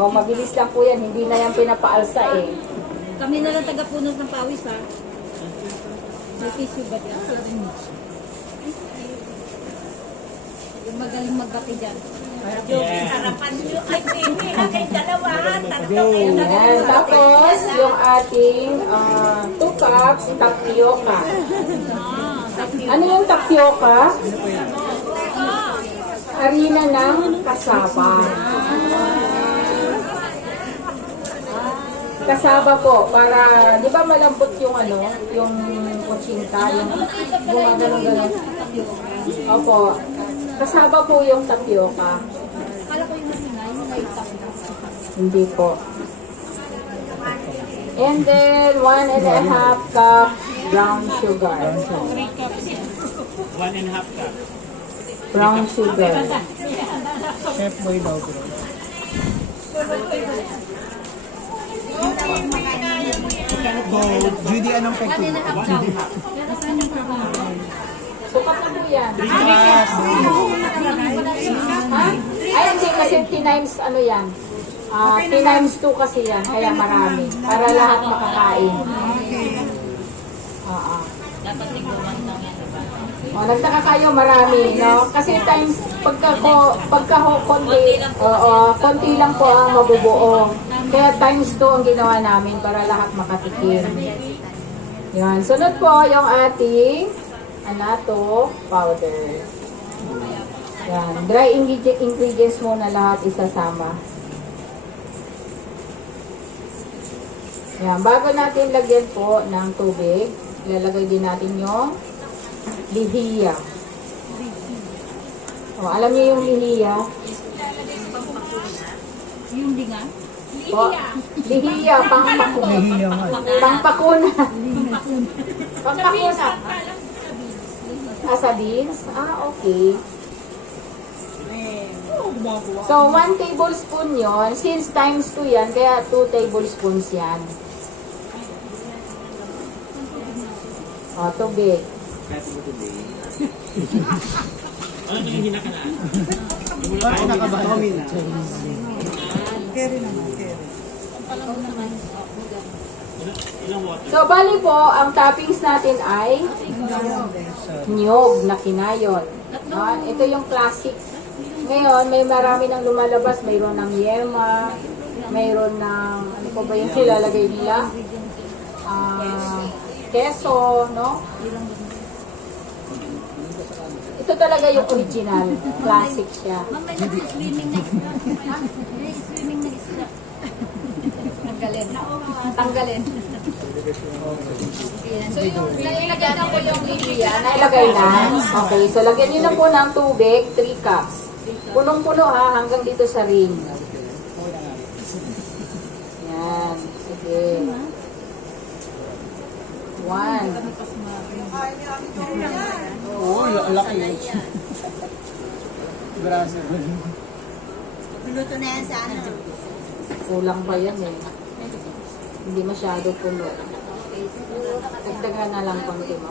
O, mabilis lang po yan. Hindi na yan pinapaalsa eh. Kami na lang taga-punos ng pawis, ha? May tissue ba dyan? Yung magaling magkape dyan. Yung sarapan nyo. Ay, baby, kay dalawa. Ayan. Tapos, yung ating 2 cups tapioca. Ano yung tapioca? Harina ng kasaba. Kasaba po, para, di ba malambot yung yung kutsinta, yung gumagano-gano. Opo, kasaba po yung tapioca. Kala ko yung masinay, yung may tapioca. Hindi po. And then, 1.5 cup brown sugar. 1.5 cup. Brown sugar. Chef Boy daw bro. Go, Judy, anong peg ko? Judy. Sukat na po yan. Yes. Ha? Ay, hindi kasi T-times yan. T-times 2 kasi yan, kaya marami. Para lahat makakain. Oo. O, nagtaka kayo marami, no? Kasi times, pagka konti lang po ang mabubuo. Kaya times 2 ang ginawa namin para lahat makatikim. Yan. Sunod po yung ating anato powder. Yan. Dry ingredients muna lahat isasama. Yan. Bago natin lagyan po ng tubig, ilalagay din natin yung lihiya. O, alam niyo yung lihiya? Yung dinga? O, lihiya, pangpakuna. Nahihiya nga. Pangpakuna. Pangpakuna. Sa beans? Okay. So, 1 tablespoon yon. Since times 2 yan, kaya 2 tablespoons yan. O, tubig. Ano yung hinakalaan? Bakit nakabahan? Carry naman, carry. Ilang water? So, bali po, ang toppings natin ay niyog na kinayon. No? Ito yung classic. Ngayon, may marami nang lumalabas. Mayroon ng yema, mayroon ng, ano pa ba yung nilalagay nila? Keso, no? Ito talaga yung original. Classic siya. Ma'am, may nag-swimming na isda. May swimming na isda. Tanggalin. Tanggalin. So, yung nailagay na po yung lihiya, nailagay na. Okay, so lagyan nyo na po ng tubig, 3 cups. Punong-puno ha, hanggang dito sa ring. Yan. Sige. 1. Oo, laki yun. Braso. Luto na yan sa ano? Kulang pa yan eh. Hindi masyado puno. Dagdagan na lang konti mo.